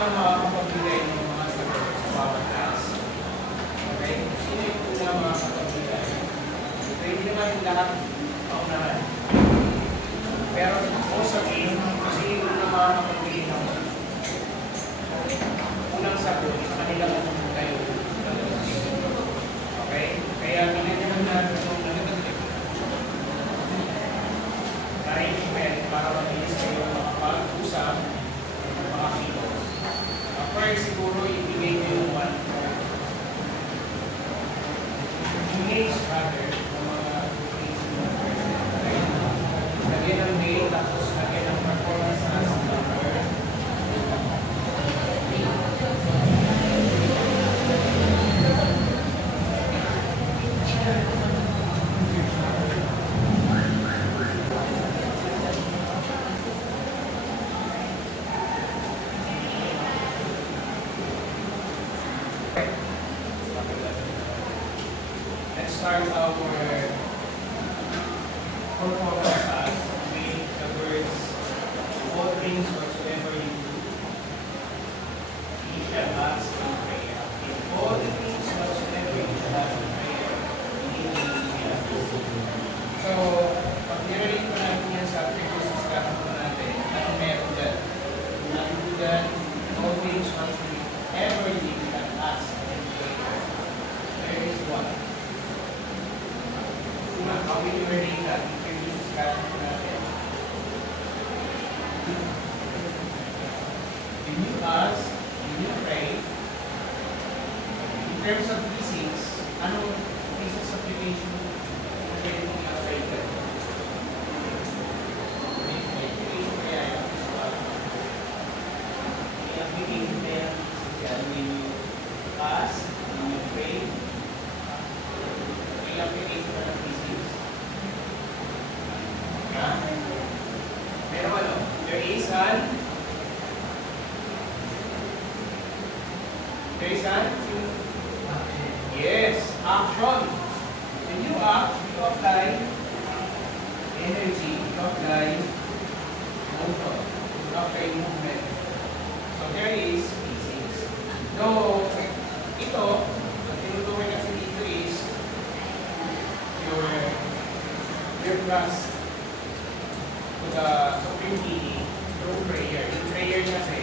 unang makakapagbigay ng mga sagot sa bawat class? Okay? Sino yung unang makakapagbigay? So, hindi naman lahat paunahan. Pero most of you, kasi yung unang makakapagbigay ng unang sagot sa kanilang kayo. Okay? Kaya ginagawa natin itong arrangement para mabilis kayo makapag-usap ng mga kilos. First, siguro ibigay nyo yung one image rather ng mga okay? Lagyan ng mail, tapos lagyan ng performance as number. Let's start our performance as with the words, all things whatsoever you do, ye shall ask in prayer. In all the things whatsoever you shall ask in prayer, in the name of Jesus. So, pag nirelate ko natin yan sa previous discussion ko natin, ano meron dyan? Meron dyan, all things whatsoever you shall ask in prayer. There is one. How will you relate that in previous discussion ko natin? When you ask, when you pray, in terms of physics, anong physics application na pwede mong i-apply ka? May application kaya yung visual. May application kaya yung physical. When you ask, when you pray, may application na ng physics. Pero ano? There is an yes, action. When you act, you apply energy, you apply motion, you apply movement. So there is physics. Though, ito, ang tinutukoy kasi dito is your trust to the Supreme Being through prayer. In prayer kasi,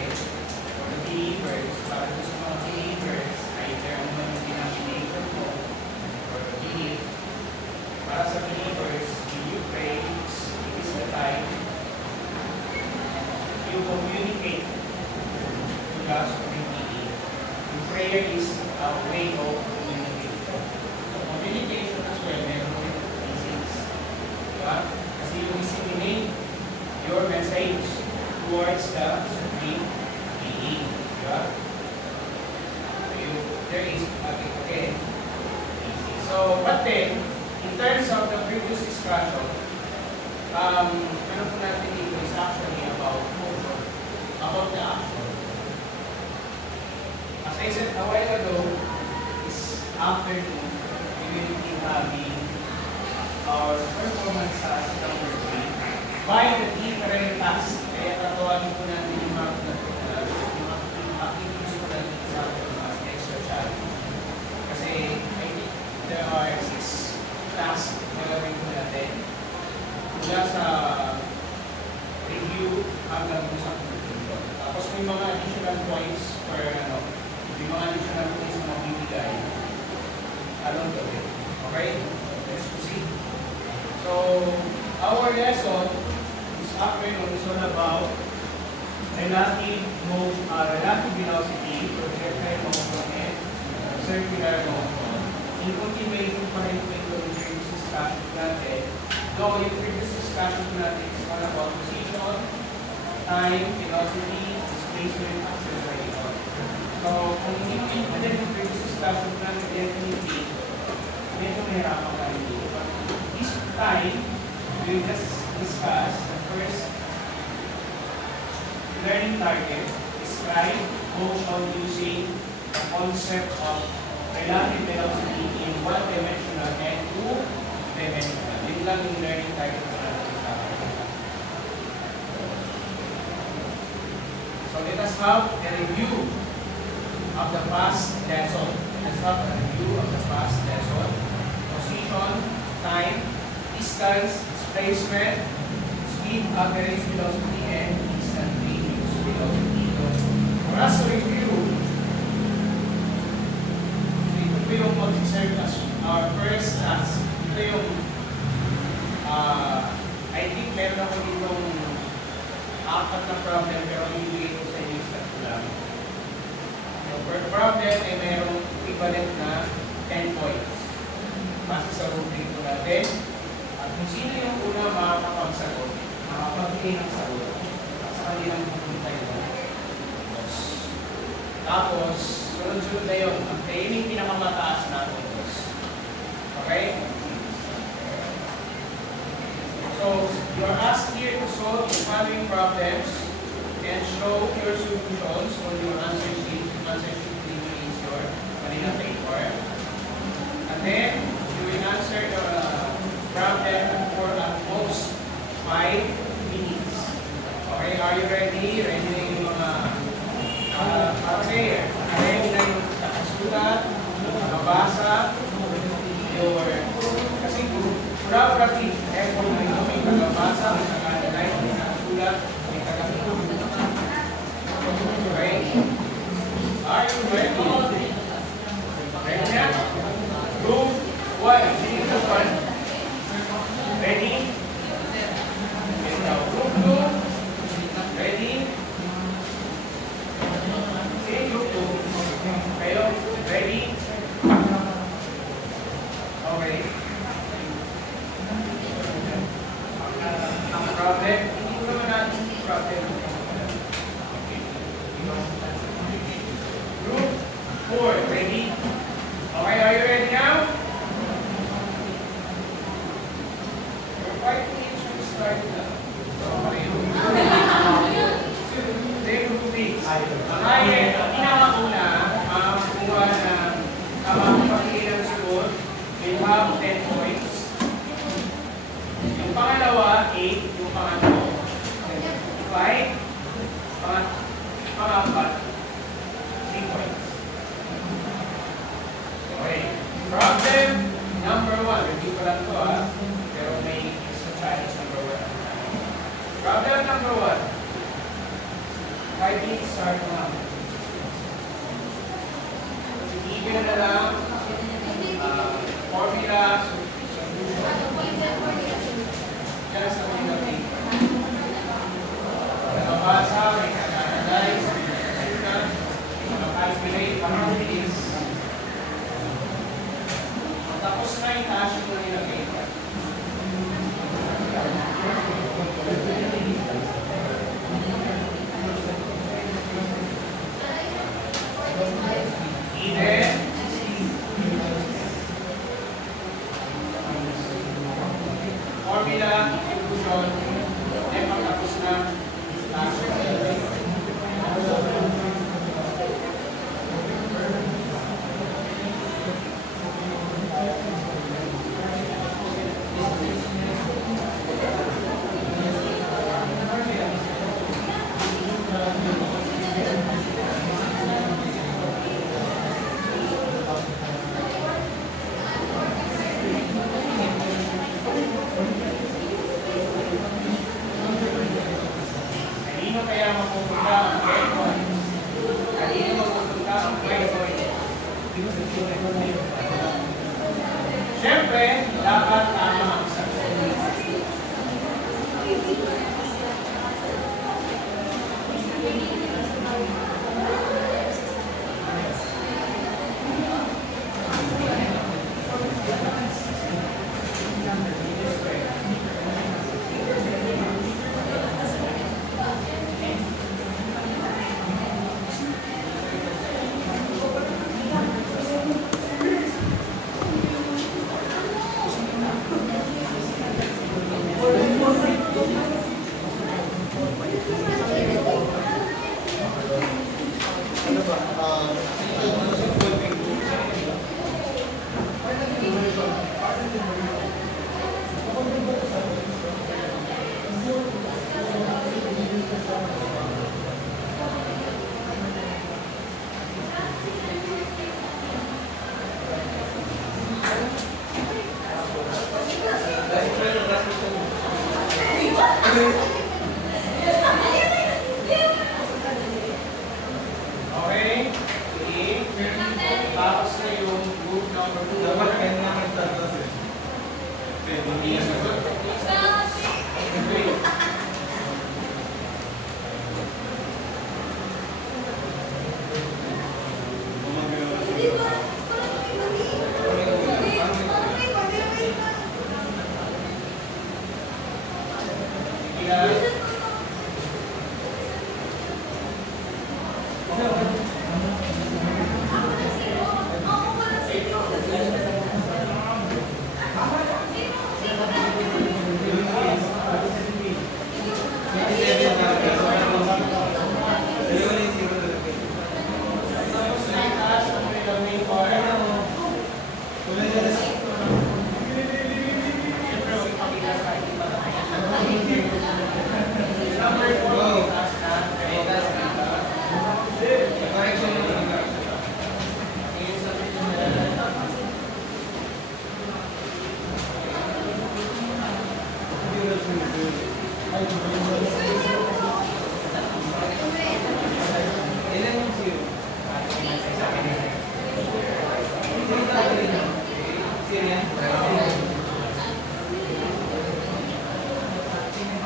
for the believers, para sa mga believers, either ano man yung denomination mo, or belief, para sa believers, when you pray, it is the time you communicate to the Supreme Being. And prayer is a way of communication. So communication as well, meron ko yung physics. Diba? Kasi you disseminate your message towards the Supreme Being. Diba? There is, okay. So, but then, in terms of the previous discussion, ano po natin dito is actually about motion, about the action. As I said a while ago, is afternoon, we will be having our performance task number 3 by the different tasks. Kaya tatawagin po natin yung mga activities po natin sa as extra challenge. Kasi I think there are 6 tasks na gawin po natin. Mula sa review hanggang sa conclusion. Tapos may mga additional points for may mga additional points na mabibigay along the way. Okay? Let's proceed. So, our lesson this afternoon is all about relative velocity, projectile motion, and circular motion. In continuation pa rin po ito yung previous discussion natin. Though yung previous discussion natin is all about position, time, velocity, displacement, acceleration. So, kung hindi pa din yung previous discussion natin, definitely, medyo mahirapan ka rin dito. But this time, we will just discuss the first learning target, describe motion using the concept of relative velocity in one-dimensional and two-dimensional. Yun lang yung learning target na natin sa akin. So let us have a review of the past lesson. Let's have a review of the past lesson. Position, time, distance, displacement, speed, average velocity, and instantaneous velocity. For us to review, ito po yung mag-serve as our first task. Ito yung I think meron ako ditong 4 na problem pero ibigay ko sa inyo sa tatlo lang. So, per problem ay mayroong equivalent na 10 points. Base sa rubric ko natin. At kung sino yung una makakapagsagot, makapagbigay ng sagot at sa kanilang pupunta yun. Tapos, sunod-sunod na yun. Ang training pinakamataas natin. Okay? So, you are asked here to solve the following problems and show your solutions on your answer sheet. Answer sheet is your Manila paper. And then, you will answer the problem for at most 5 minutes. Okay, are you ready? Ready na yung mga okay, ready na yung nakasulat, nakabasa, kasi collaborative effort na ito, may tagabasa, may taga-analyze, may taga-sulat, may taga-sulat. Okay? Are you ready? Ready na? Group 1. Sino yung 1? Ready? Okay, now group 2. Ready? Okay, group 2. Kayo, ready? Okay. Ang problem, hindi ko naman natin yung problem. Okay. Group 4, ready? Okay, are you ready now? Your 5 minutes will start now. Okay. Then, group 6. Ang pinakauna, kumuha ng pagpapakili ng sagot, will have 10 points. Yung pangalawa, 8. Yung pangatlo, 5. Pangapat, 3 points. Okay. Problem number 1. Review ko lang ito pero may extra challenge number 1. Problem number 1. 5 minutes start now. Sige na lang. Formula, just a little bit. Nakabasa, may kaka-analyze, may kaka-sulat, may kaka-calculate, para-release. Tapos na yung task mo nilagay. Either formula, distribution, ay pagkapos na task. Kanino kaya mapupunta ang point? Kanino mapupunta ang point? Siyempre, dapat tama ang sagot. Tapos na yung group number 2. Dapat kaya nga nagtatas eh. Hindi sagot. Wait.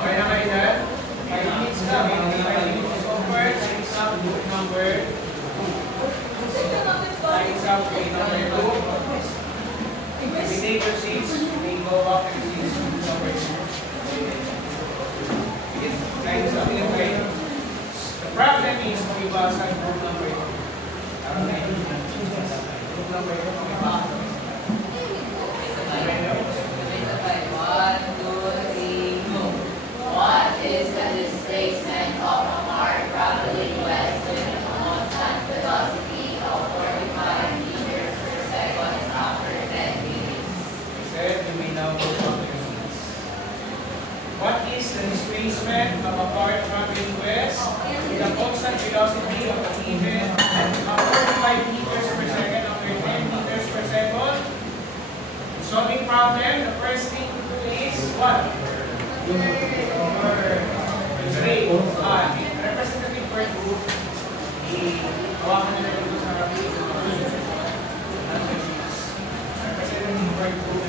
Okay na kayo dyan? 5 minutes na. 5 minutes over. Time is up. Group number. Time is up. Group number 2. If you take your seats, you may go back to your seats. Group number 2. Time is up. Okay. The problem is, mag-ibasa group number 2. Okay. Group number 2. Mag-ibasa. What is the displacement of a car traveling west with a constant velocity of 45 meters per second after 10 minutes? Said you may now go back to your seats. What is the displacement of a car traveling west with a constant velocity of an even 45 meters per second after 10 meters per second? Solving problem, the first thing to do is what? Great. Representative per group, hawakan nila dito sa rapid. Representative per group,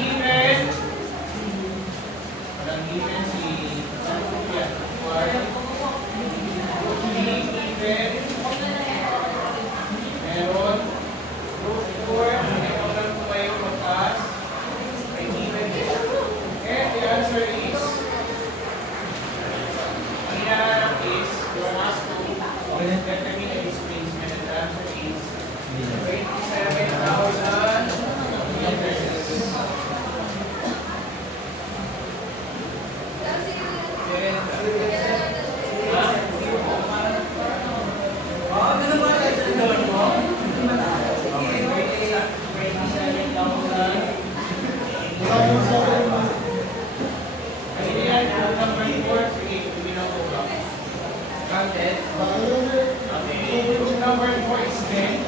Given, walang given si meron group 4, may program po kayo magpas, may given din. And the answer is, ang hinahanap is, you are asked to determine the displacement, and the answer is 27,000 meters. Number 4 is 10.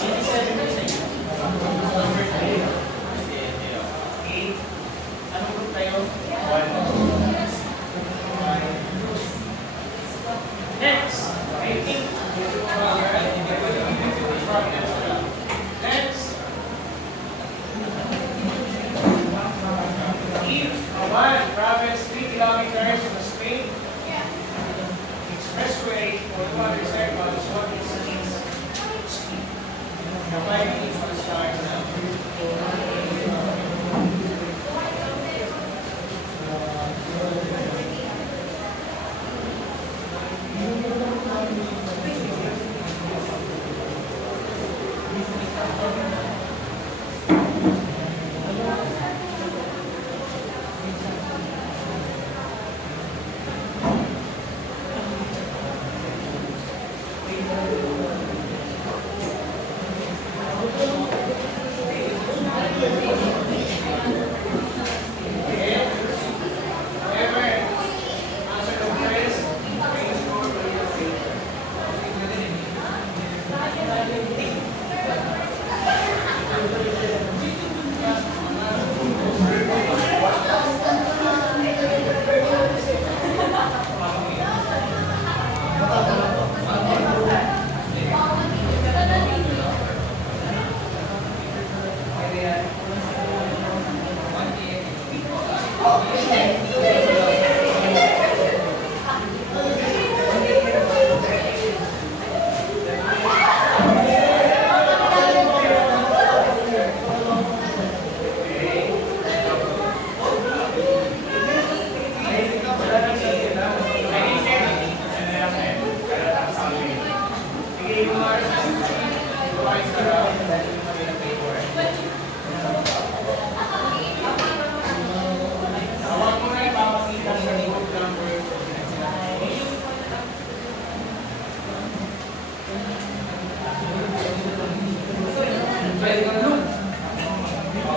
87%. Number 3. 8. Anong group tayo? 1. Next. I think next. If one travels 3 kilometers in a straight expressway for 200 seconds, what is its speed? Now 5 minutes will start now.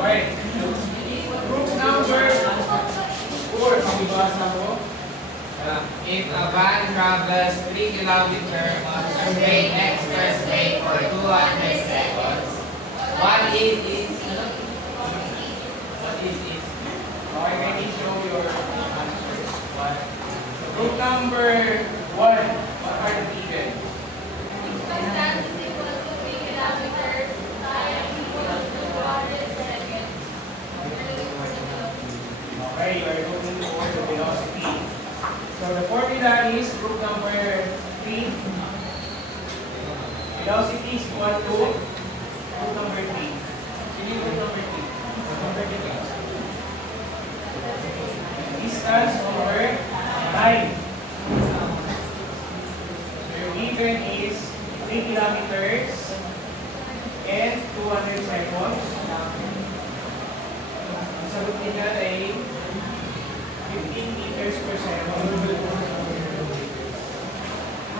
Okay. Group number 4. Pakibasa ko. If a van travels 3 kilometers on survey expressway for 200 seconds, what is it? Okay, can you show your answers? What? Group number 1. What are the given? Okay, you are looking for the velocity. So the formula is group number 3. Velocity is equal to group number 3. Sino group number 3? Number 3. Distance over time. So your given is 3 kilometers and 200 seconds. Ang sagot niya ay 15 meters per second.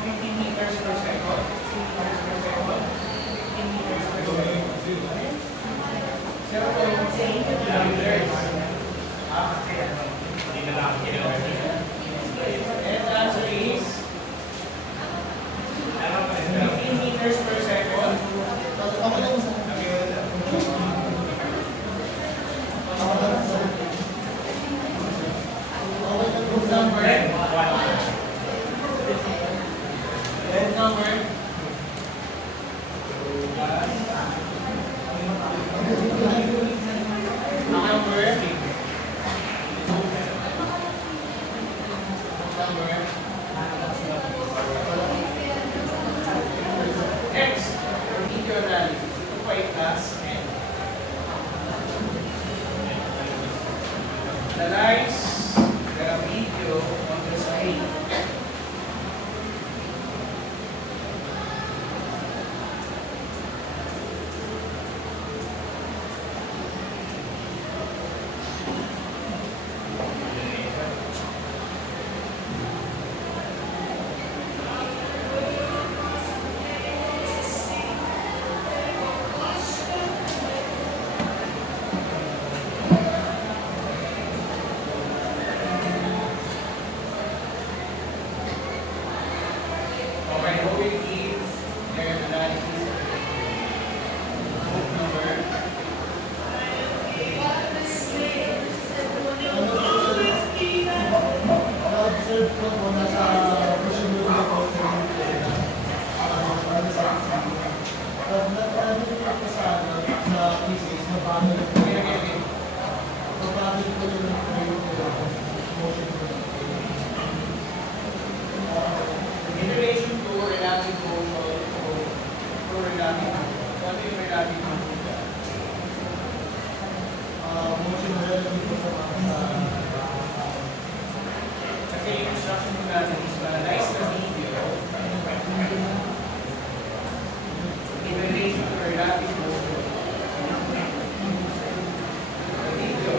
15 meters per second. 15 meters per second. 15 meters per second. 0.8 kilometers. And the answer is 15 meters per second. Group number 1. Group number 1. Next, video analysis. Ito pa yung class N. Analyze the video on the screen. Okay, who will give their analysis of book number? Na-observe ko muna sa prosedur ko narinig ko sa thesis na paano pag-amin ko yung motion ko. In relation to relative motion to relative motion. What is relative motion? Motion na relative ko sa Kasi yung instruction ko natin is analyze the video in relation to relative motion. The video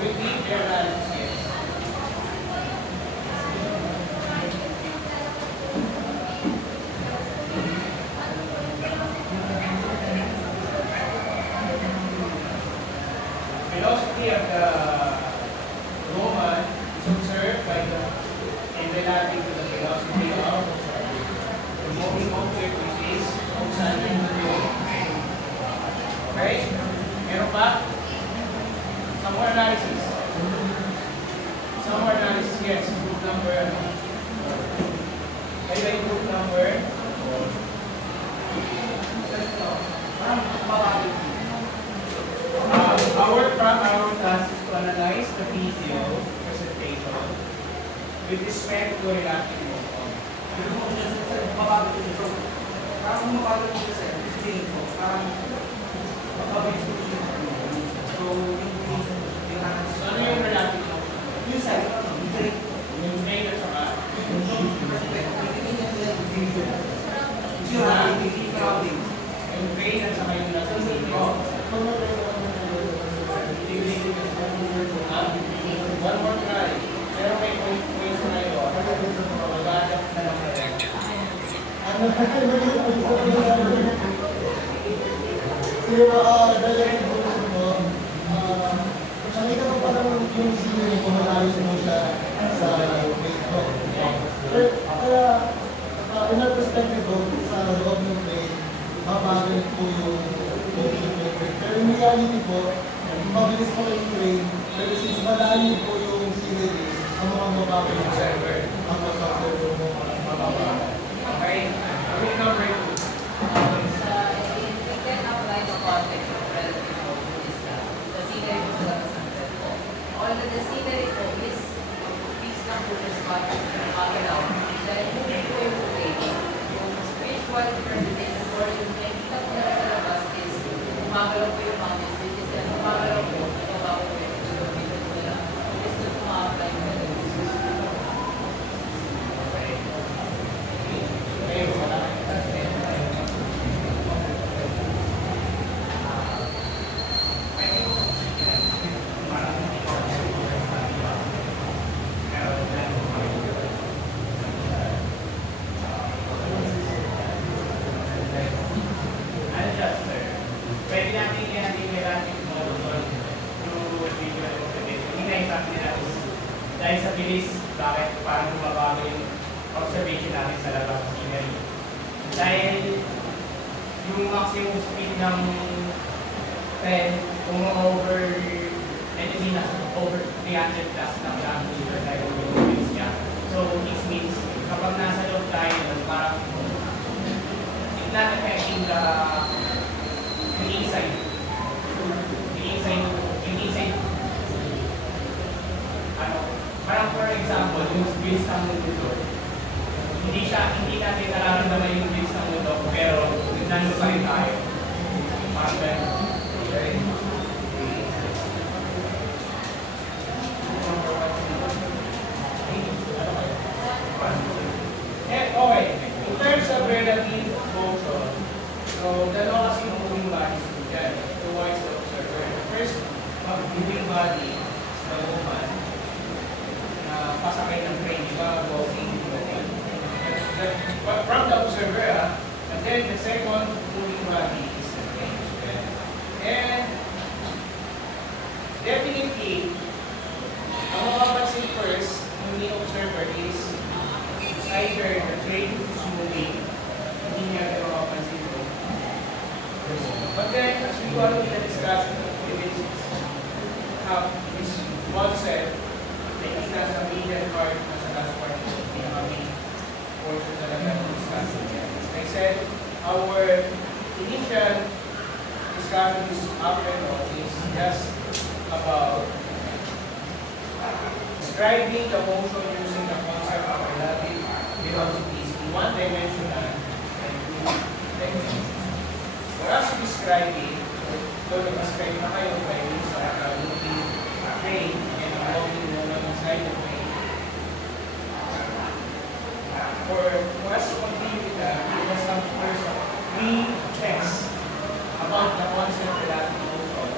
will be their analysis. Velocity of the Roman is observed by the yes, group number ano? Kayo yung group number? Our task is to analyze the video presentation with respect to relative motion. So, ano yung relative motion? Yung train at saka? Yung train at saka yung latin video. One more try. Pero may points na kayo. Mag-adapt na lang kayo. Sige ba, dahil yung gusto mo, nakita ko parang yung scenery ko, malayos mo siya sa Facebook. Kaya, in our perspective ko, sa loob ng train, mabagal po yung movie. Pero in reality po, mabilis po yung train, pero since malayo po yung scenery, ang mga mabagal yung server, ang mga server mo, mababa. Okay? Group number 2. We can apply the context of relative motion is the scenery po sa kasandan po. Although the scenery po is fixed lang po sa spot makagalaw, dahil moving po yung train, yung spiritual presentation po yung nakikita po na sa labas is gumagalaw po yung mountains, which is yan, gumagalaw po, nagbabago po yung information po nila, is to ma-apply po yung Kayo wala. Ano siya, sir? Pwede natin i-handle natin model through video observation. Hindi na yung natin dahil sa bilis, bakit parang bumabago yung observation natin sa labas ng scenery. Dahil yung maximum speed ng pen, kung over, anything na over 300 plus na kilometers per second yung speeds niya. So, it means, kapag nasa loob tayo, parang it's not affecting the inside. The inside, ano, parang for example, yung bilis ng mundo, hindi natin nararamdaman yung bilis ng mundo, pero nandun pa rin tayo. Parang ganun. Okay. Okay. In terms of relative motion, so dalawa kasi yung moving bodies po dyan. Towards the observer. The first moving body is the woman na pasakay ng train, di ba? Walking. From the observer, and then the second moving body is the train. And definitely, ang mapapansin first ng the observer is either the train is moving, hindi niya rin mapapansin ko. But then, as we go on in the discussion of activities, this one said, that is nasa median part, nasa last part of the main portion talaga ng discussion niya. As I said, our initial discussion is after all is just about describing the motion using the concept of relative velocities in one dimensional and two dimensional. For us to describe it, so nag-describe na kayo by means of moving train and walking along the side of train. For us to continue with that, we must have first three texts about the concept of relative motion.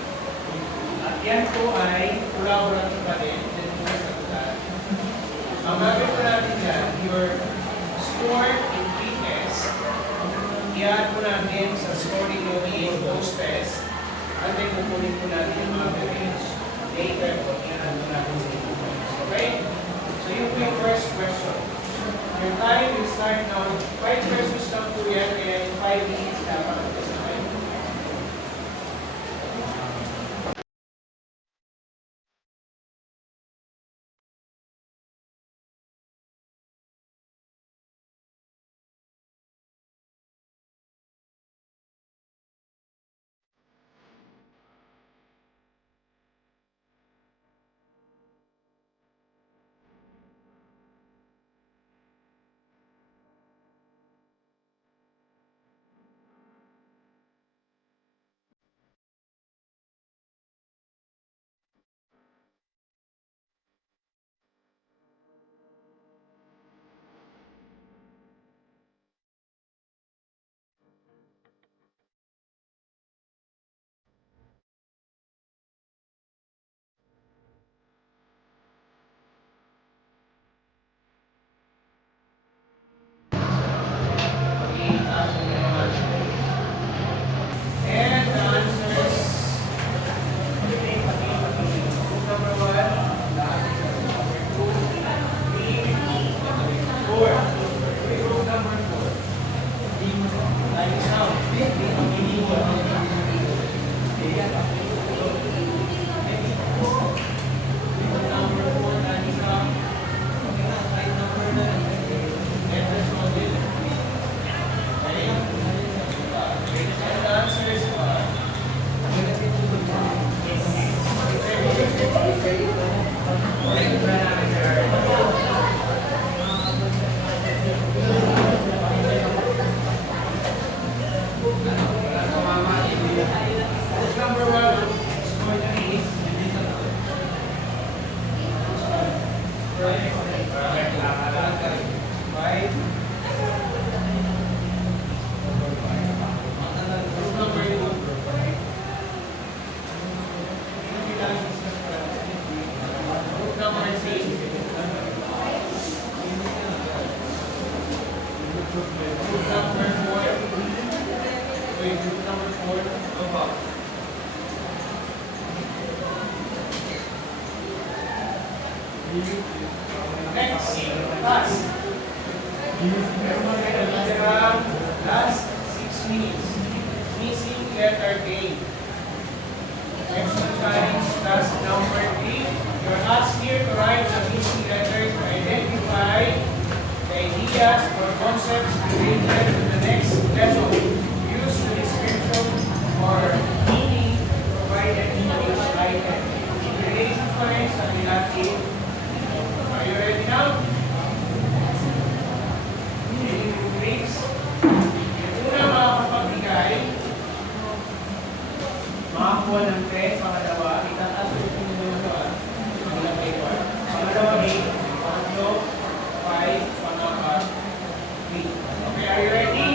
At yan po ay collaborative pa din. Ang gagawin po natin yan, your score in fitness, i-add po natin sa scoring mo in those tests, and then kukunin po natin yung average later po, i-add number 6. Group number 4. Wait, group number 4. Opo. Next, last. Everyone get a diagram. Last 6 minutes. Missing letter A. Exercise task number 3. You're asked here to write the missing letters to identify the ideas or concepts related to the next lesson. Use the description or meaning provided in each item. Relation pa rin sa natin. Are you ready now? Any rubrics? Yung una makakapagbigay, makakuha ng 10, pangalawa, itataas ulit mo yung pangalawa paper. Pangalawa 8, pangatlo, 5, pangapat, 3. Okay, are you ready?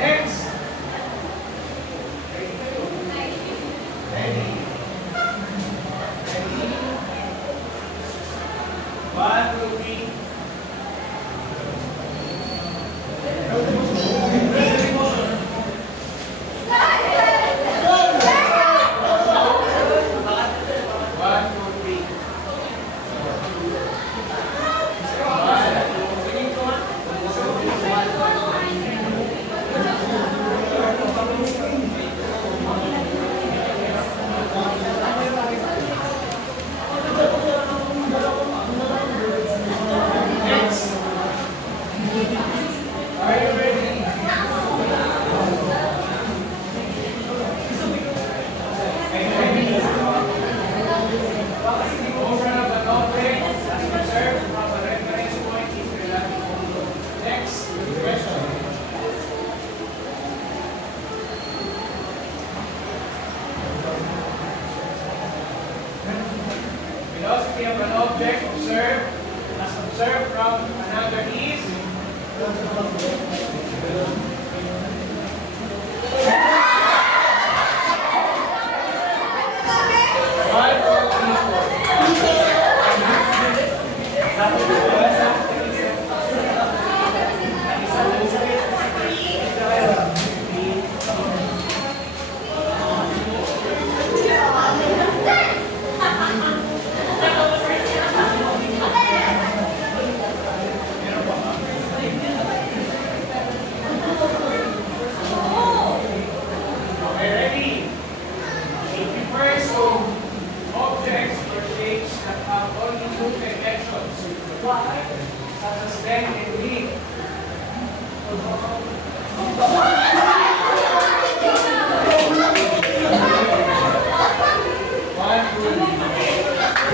Next. Ready? One, two, three. One, two, three. Next. Are you ready? Motion of the object as preserved from a reference point is relative. Next question. Velocity of an object observed from another is one, two, okay, ready? It refers to objects or shapes that have only two connections, such as length and width. One, two,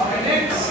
okay, next.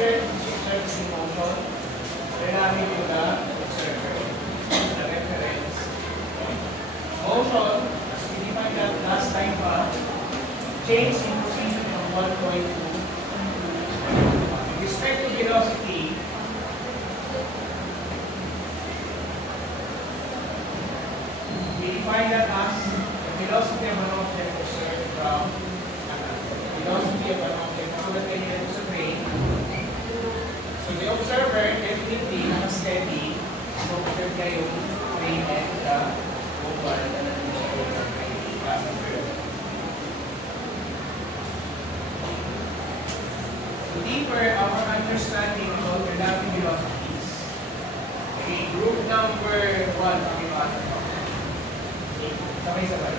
object is observed in motion, dynamic to the observer. The reference point. Motion, as we defined that last time pa, change in position from one point to with respect to velocity, we define that as the velocity of an object observed from velocity of an object tulad kanina sa train. So the observer definitely naka-steady, so observe niya yung train and the mobile na nandun siya yung passenger. To deeper our understanding of relative velocities, okay, group number 1, pakipasok. Okay, sabay-sabay.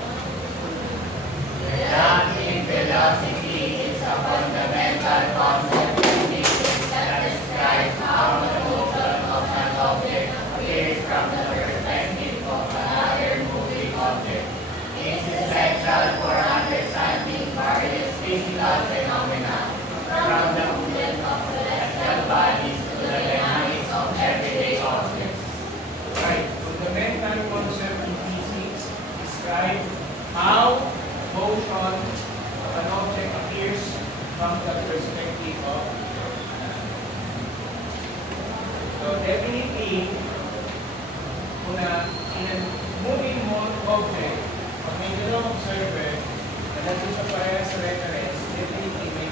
Relative velocity is a fundamental concept in physics that describes how the motion of an object appears from the perspective of another moving object. It is essential for understanding various physical phenomena, from the movement of celestial bodies to the dynamics of everyday objects. Right. Fundamental concept in physics describe how motion of an object appears from the perspective of so definitely in a moving object, pag may dalawang observer na nandun sa parehas sa reference, definitely may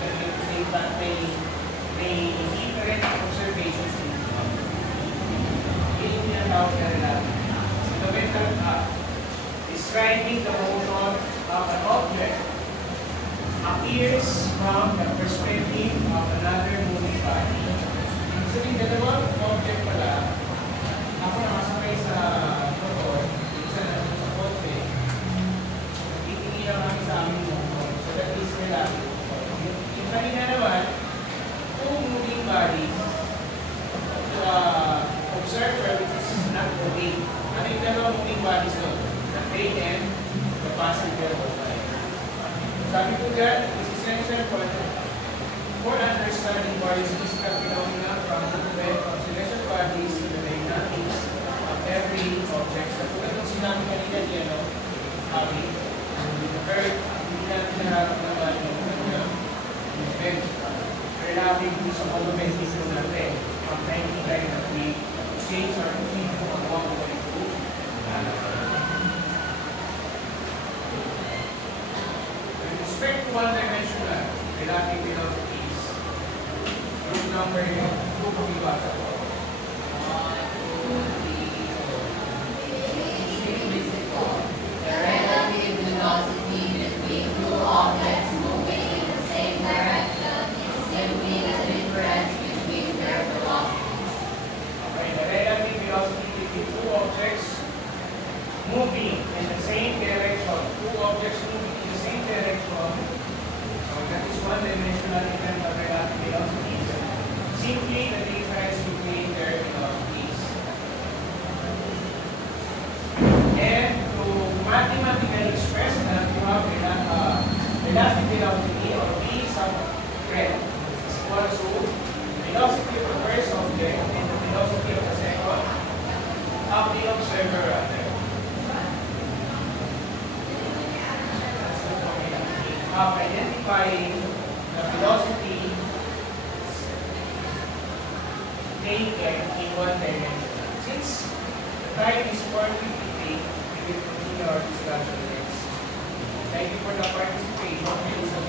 different observations dito. Yun yung tinatawag na relative. Fundamental describing the motion of an object appears from the perspective of another moving body. Ibig sabihin, dalawang object pala, ako nakasakay sa motor, isa na sa kotse, titingin lang kami sa aming motor. So that is relative. Yung kanina naman, two moving bodies, the observer which is not moving. Ano yung dalawang moving bodies doon? The train and the passenger mobile. Sabi ko dyan, is essential for understanding various physical phenomena from the movement of celestial bodies to the dynamics of every object. Katulad ng sinabi kanina niya, no? Habi, the earth, hindi natin naharap naman yung kanyang movement. Relative to sa movement dito natin. From 99 na we change our position from 1 point to with respect to one-dimensional relative velocities, group number yung group of ibasa po. The relative velocity between two objects moving in the same direction is simply the difference between their velocities. Okay, the relative velocity between two objects moving in the same direction. Two objects moving in the same direction. So that is one-dimensional in terms of relative velocities. Simply the difference between their velocities. And to mathematically express that, you have relative velocity or V sub red is equal to velocity of the first object and the velocity of the second of the observer rather. Of identifying the velocity taken in one dimension. Since the time is 4:53, we will continue our discussion next. Thank you for the participation. This is the